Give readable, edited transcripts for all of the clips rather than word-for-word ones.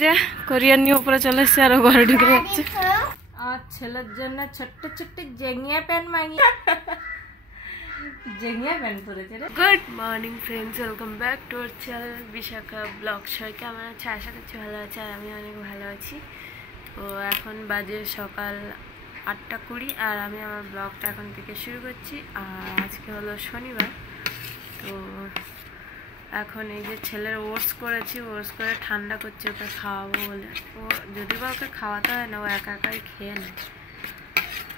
যে কোরিয়ান নিয়ে উপরে চলে এসছে আর ঘরে ঢুকে যাচ্ছে। আর ছেলের জন্য ছোট্ট ছোট্ট জেঙ্গিয়া প্যান্ট মাঙিয়ে জেঙ্গিয়া প্যান্ট পরেছে রে। Good morning friends, welcome back to our channel Bishakha blog. সবাই কেমন আছে? আশা করছি ভালো আছে, আর আমি অনেক ভালো আছি। তো এখন বাজে সকাল 8:20 আর আমি আমার ব্লগটা এখন থেকে শুরু করছি। আর আজকে হলো শনিবার। তো এখন এই যে ছেলের ওটস করেছি, ওটস করে ঠান্ডা করছি ওকে খাওয়াবো বলে। ও যদি বা ওকে খাওয়াতে হয় না, ও একা একাই খেয়ে নেয়।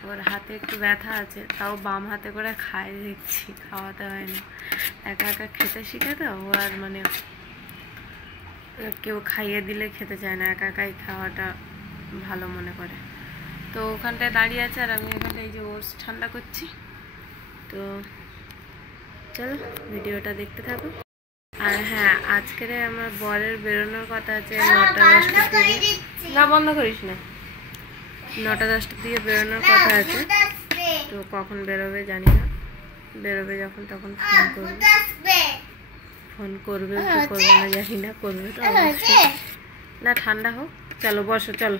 ওর হাতে একটু ব্যথা আছে, তাও বাম হাতে করে খায় দেখছি, খাওয়াতে হয় না। একা একা খেতে শিখে তো ও, আর মানে কেউ খাইয়ে দিলে খেতে চায় না, একা একাই খাওয়াটা ভালো মনে করে। তো ওখানটায় দাঁড়িয়ে আছে আর আমি এখানটায় এই যে ওটস ঠান্ডা করছি। তো চলো ভিডিওটা দেখতে থাকো। আর হ্যাঁ, আজকের আমার বরের বেরোনোর কথা আছে 9টা-10টার দিকে। না, বন্ধ করিস না। 9টা-10টার দিকে বেরোনোর কথা আছে। তো কখন বেরোবে জানি না, বেরোবে যখন তখন ফোন করবে। ফোন করবে কি করবে না জানি না, করবে তো অবশ্যই। না, ঠান্ডা হোক, চলো বসো, চলো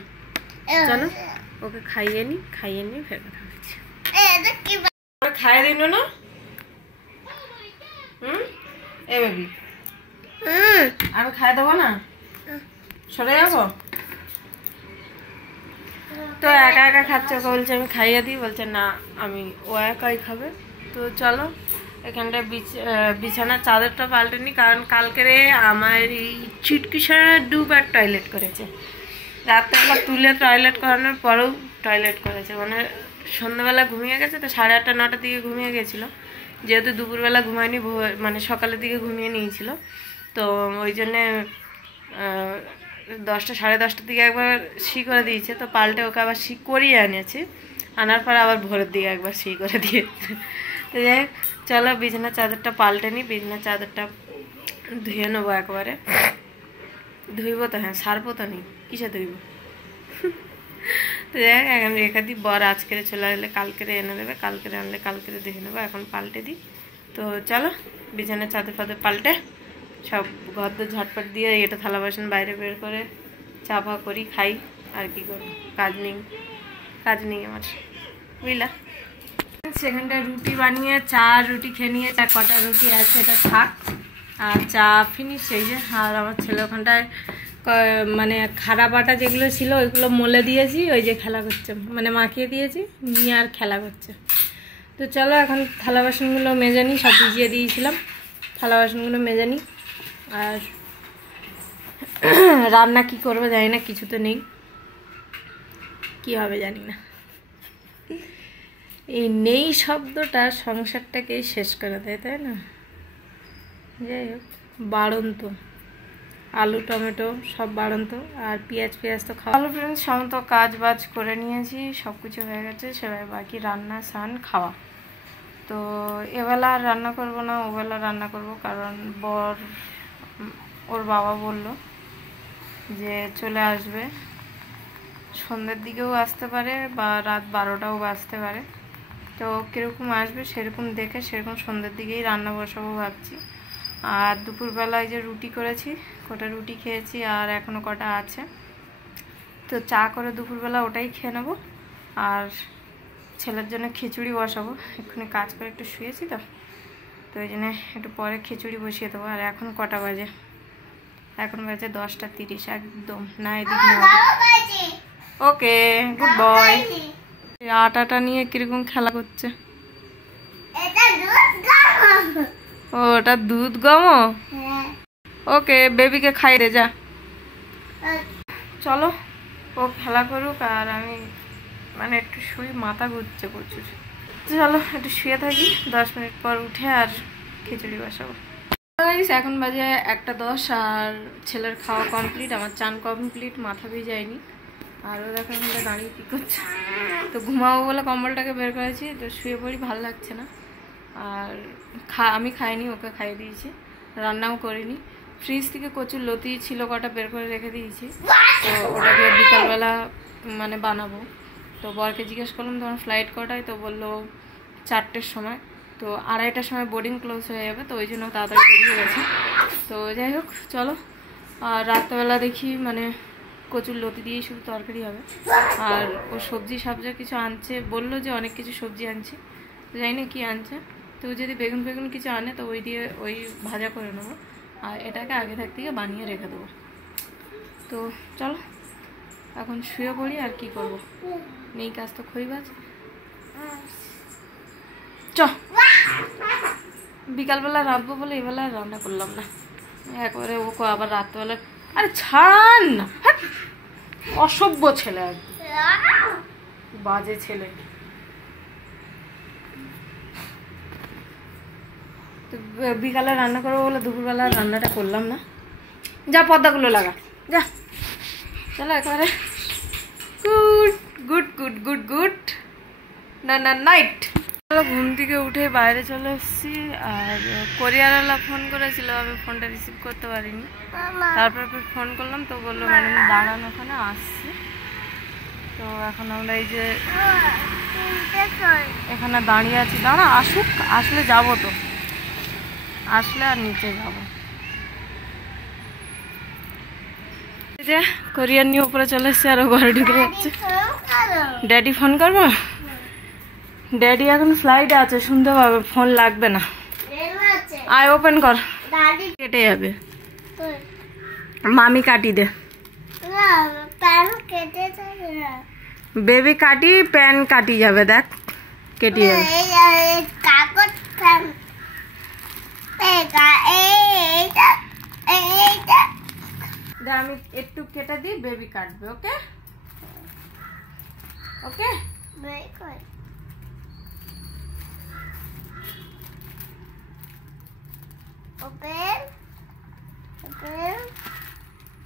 চলো ওকে খাইয়ে নি ফের কথা হচ্ছে। খাইয়ে দিন না। এ বেবি, আমি খাই দেবো না, সরে যাবো। তো একা একা খাচ্ছে, ওকে বলছে আমি খাইয়ে দিই, বলছে না আমি ও একাই খাবে। তো চলো এখানটায় বিছানার চাদরটা পাল্টে নি, কারণ কালকেরে আমার এই চিটকিসারা দুবার টয়লেট করেছে। রাত্রেবেলা তুলে টয়লেট করানোর পরেও টয়লেট করেছে, মানে সন্ধ্যাবেলা ঘুমিয়ে গেছে। তো 8:30-9টার দিকে ঘুমিয়ে গেছিলো, যেহেতু দুপুরবেলা ঘুমায়নি, মানে সকালের দিকে ঘুমিয়ে নিয়েছিল। তো ওই জন্যে 10টা-10:30টার দিকে একবার শি করে দিয়েছে। তো পাল্টে ওকে আবার শি করিয়ে আনেছে, আনার পর আবার ভোরের দিকে একবার শি করে দিয়েছে। তো যাই হোক, চলো বিছানার চাদরটা পাল্টে নিই, বিছানার চাদরটা ধুয়ে নেবো একবারে। ধুইব তো, হ্যাঁ সারবো তো, নেই কিসে ধুইব। তো যাই হোক, এখন রেখে দিই। বর আজকের চলে আসলে কালকেরে এনে দেবে, কালকেরে আনলে কালকেরে ধুয়ে নেবো, এখন পাল্টে দিই। তো চলো বিছানার চাদর ফাদর পাল্টে সব ঘর দর ঝটপট দিয়ে এটা থালা বাসন বাইরে বের করে চাপা করি, খাই। আর কি করবো, কাজ নেই আমার, বুঝলা। সেখানটায় রুটি বানিয়ে রুটি খেয়ে নিয়ে, কটা রুটি আছে এটা থাক, আর চা ফিনিশ। এই যে, আর আমার ছেলে ওখানটায় মানে খারাপ আটা যেগুলো ছিল ওইগুলো মলে দিয়েছি, ওই যে খেলা করছে, মানে মাখিয়ে দিয়েছি নিয়ে আর খেলা করছে। তো চলো এখন থালা বাসনগুলো মেজে নিই, সব ভিজিয়ে দিয়েছিলাম, থালা বাসনগুলো মেজে নিই। আর রান্না কি করবো জানি না, কিছু তো নেই, কি হবে জানি না। এই নেই শব্দটা সংসারটাকে শেষ করে দেয়, তাই না? যাই হোক, বাড়ন্ত আলু টমেটো সব বাড়ন্ত, আর পেঁয়াজ তো খাওয়া। ভালো ফ্রেন্ডস, সমস্ত কাজ বাজ করে নিয়েছি, সব কিছু হয়ে গেছে, সেবার বাকি রান্না স্নান খাওয়া। তো এবেলা আর রান্না করবো না, ওবেলা রান্না করব, কারণ বর ওর বাবা বলল যে চলে আসবে, সন্ধ্যের দিকেও আসতে পারে বা রাত 12টাও বাজতে পারে। তো কীরকম আসবে সেরকম দেখে সেরকম সন্ধ্যের দিকেই রান্না বসাবো ভাবছি। আর দুপুরবেলায় যে রুটি করেছি, কটা রুটি খেয়েছি আর এখনও কটা আছে। তো চা করে দুপুরবেলা ওটাই খেয়ে নেবো। আর ছেলের জন্য খিচুড়ি বসাবো, এক্ষুনি কাজ করে একটু শুয়েছি তো ওই জন্য একটু পরে খিচুড়ি বসিয়ে দেবো। আর এখন কটা বাজে? এখন বাজে 10টা 30, একদম না এদিক না। ওকে, গুড বয়। আটাটা নিয়ে কিরকম খেলা করছে। ও, ওটা দুধ গমো। ওকে, বেবিকে খাই রে, যা। চলো ও খেলা করুক, আর আমি মানে একটু শুই, মাথা ঘুরছে প্রচুর। চলো একটু শুয়ে থাকি, 10 মিনিট পর উঠে আর খিচুড়ি বসাবো। এখন বাজে 1:10 আর ছেলের খাওয়া কমপ্লিট, আমার চান কমপ্লিট, মাথা ভিজায়নি। আর ও দেখো আমরা দাঁড়িয়ে কী করছে। তো ঘুমাবো বলে কম্বলটাকে বের করেছি, তো শুয়ে পড়ি, ভালো লাগছে না। আর আমি খাইনি, ওকে খাইয়ে দিয়েছি, রান্নাও করিনি। ফ্রিজ থেকে কচুর লতি ছিল কটা, বের করে রেখে দিয়েছি। তো ওটাকে বিকালবেলা মানে বানাবো। তো বরকে জিজ্ঞেস করলাম তোমার ফ্লাইট কটায়, তো বললো 4টের সময়। তো 2:30টার সময় বোর্ডিং ক্লোজ হয়ে যাবে, তো ওই জন্য তাড়াতাড়ি বেরিয়ে গেছে। তো যাই হোক চলো, আর রাত্রেবেলা দেখি মানে কচুর লতি দিয়েই শুধু তরকারি হবে। আর ও সবজি কিছু আনছে, বললো যে অনেক কিছু সবজি আনছে, জানি না কি আনছে। তো যদি বেগুন কিছু আনে তো ওই দিয়ে ওই ভাজা করে নেবো, আর এটাকে আগে থেকে বানিয়ে রেখে দেবো। তো চলো এখন শুয়ে পড়ি, আর কি করব, নেই কাজ তো খইবাজ। চ বিকালবেলা রাঁধবো বলে এবেলা রান্না করলাম না, একবারে ওকে আবার রাত্রেবেলা। আরে ছাড় না, অসভ্য ছেলে, আর বাজে ছেলে। তো বিকালে রান্না করবো বলে দুপুরবেলা রান্নাটা করলাম না। যা পর্দাগুলো লাগা, যা। চলো একেবারে good good good good good না না নাইট। ঘুম থেকে উঠে বাইরে চলে এসেছি, আর কোরিয়ারওয়ালা ফোন করেছিল, আমি ফোনটা রিসিভ করতে পারিনি। তারপর ফোন করলাম তো বললো ম্যাডাম দাঁড়ান ওখানে আসছি। তো এখন আমরা এই যে এখানে দাঁড়িয়ে আছি, দাঁড়া আসুক, আসলে যাবো, তো আসলে আর নিচে যাবো। যে কোরিয়ার নিয়ে উপরে চলে এসছে, আর ঘরে ঢুকে যাচ্ছে। ড্যাডি ফোন করবো? ড্যাডি এখন ফ্লাইটে আছে, শুনতে পাবে, ফোন লাগবে না। আয় ওপেন কর, কেটে যাবে। মামি কাটি দে, বেবি কাটি, প্যান কাটি যাবে, দেখ কেটে যাবে। আমি একটু কেটে দিই, বেবি কাটবে। ওকে ওকে open open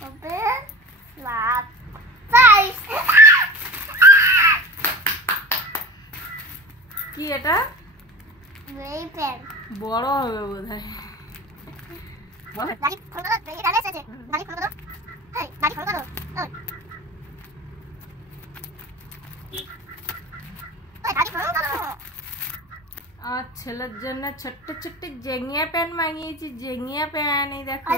open flap face কি এটা বেবি পেন বড় হবে বোধহয়। বলে গাড়ি ফোন করো, বেবি ডালে এসেছে, গাড়ি ফোন করো, এই গাড়ি ফোন করো। ওই গাড়ি ফোন করো। আর ছেলের জন্য ছোট্ট ছোট্ট জেঙ্গিয়া প্যান মাঙিয়েছি, জেঙ্গিয়া প্যান, এই দেখো।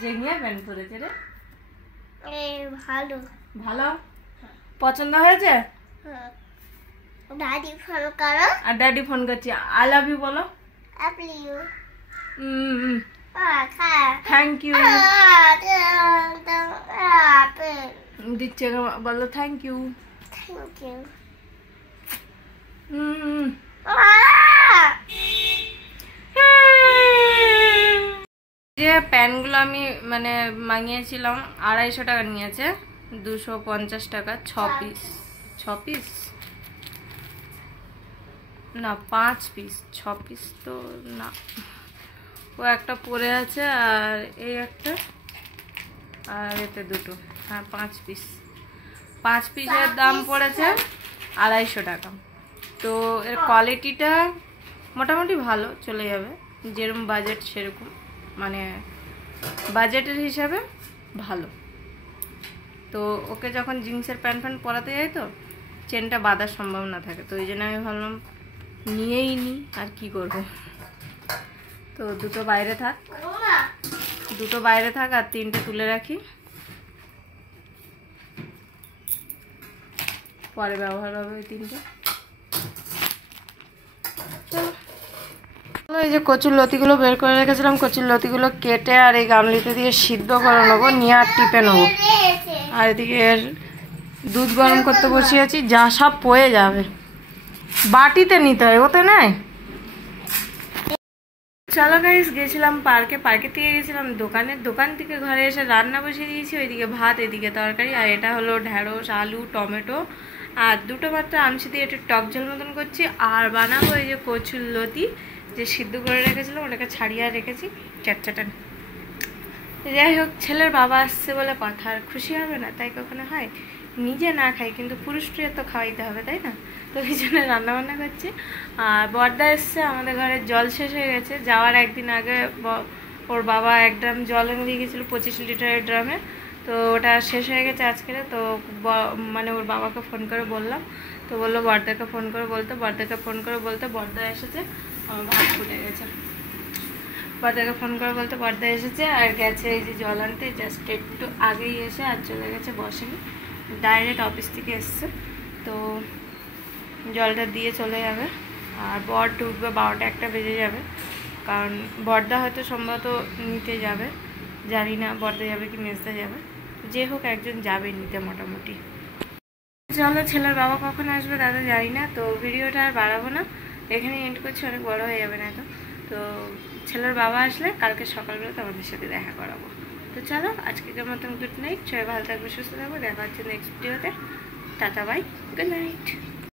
জেঙ্গিয়া প্যান পরেছে রে, ভালো ভালো পছন্দ হয়েছে। ড্যাডি ফোন করো, আর ড্যাডি ফোন করছি, আই লাভ ইউ বলো। I love you. Thank you দিচ্ছে, বলো থ্যাংক ইউ। Thank you. যে প্যানগুলো আমি মানে মাঙিয়েছিলাম 250 টাকা নিয়েছে, 250 টাকা 6 পিস। 6 পিস না 5 পিস, 6 পিস তো না। ও একটা পরে আছে, আর এই একটা, আর এতে দুটো, হ্যাঁ 5 পিস। 5 পিসের দাম পড়েছে 250 টাকা। তো এর কোয়ালিটিটা মোটামুটি ভালো, চলে যাবে, যেরকম বাজেট সেরকম, মানে বাজেটের হিসাবে ভালো। তো ওকে যখন জিন্সের প্যান্ট পরাতে যাই তো চেনটা বাঁধার সম্ভাবনা থাকে, তো ওই জন্য আমি ভাবলাম নিয়েই নি, আর কি করব। তো দুটো বাইরে থাক, আর 3টে তুলে রাখি, পরে ব্যবহার হবে ওই 3টে। এই যে কচুর লতিগুলো বের করে রেখেছিলাম, কচুর লতিগুলো কেটে আর এই গামলিতে দিয়ে সিদ্ধ করে নেবো, নিয়ে আর টিপে নেবো। আর এদিকে এর দুধ গরম করতে বসিয়েছি, যা সব পয়ে যাবে, বাটিতে নিতে হয়, ওতে নেয়। চলো গাইস, গেছিলাম পার্কে থেকে গেছিলাম দোকান থেকে ঘরে এসে রান্না বসিয়ে দিয়েছি, ওইদিকে ভাত এদিকে তরকারি। আর এটা হলো ঢেঁড়স, আলু, টমেটো, আর দুটো মাত্র আমসি দিয়ে একটু টক ঝোল মতন করছি। আর বানাবো এই যে কচুর লতি, যে সিদ্ধ করে রেখেছিলাম, ওটাকে ছাড়িয়ে রেখেছি, চাটচাটান। যাই হোক, ছেলের বাবা আসছে বলে কথা, আর খুশি হবে না তাই কখনো হয়? নিজে না খাই কিন্তু পুরুষটিকে তো খাওয়াইতে হবে, তাই না? তো এই জন্য রান্নাবান্না করছি। আর বর্দা এসছে, আমাদের ঘরে জল শেষ হয়ে গেছে, যাওয়ার একদিন আগে ওর বাবা 1 ড্রাম জল এনে দিয়ে গেছিলো 25 লিটারের ড্রামে, তো ওটা শেষ হয়ে গেছে আজকে। তো মানে ওর বাবাকে ফোন করে বললাম, তো বললো বর্দাকে ফোন করে বলতে, বর্দা এসেছে, আমার ভাত ফুটে গেছে। বর্দাকে ফোন করে বলতে বর্দা এসেছে আর গেছে এই যে জল আনতে, জাস্ট একটু আগেই এসে আর চলে গেছে, বসেনি, ডাইরেক্ট অফিস থেকে এসছে। তো জলটা দিয়ে চলে যাবে আর বর ঢুকবে 12টা-1টা বেজে যাবে, কারণ বর্দা হয়তো সম্ভবত নিতে যাবে, জানি না বর্দা যাবে কি মেজদা যাবে, যে হোক একজন যাবে নিতে মোটামুটি। চলো, ছেলের বাবা কখন আসবে দাদা জানি না, তো ভিডিওটা আর বাড়াবো না, এখানে এন্ড করছি, অনেক বড় হয়ে যাবে না তো। তো ছেলের বাবা আসলে কালকে সকালবেলা তোমাদের সাথে দেখা করাবো। তো চলো, আজকের মতন গুড নাইট, সবাই ভালো থাকবে, সুস্থ থাকবে, দেখা হচ্ছে নেক্সট ভিডিওতে। Tata, bye, good night.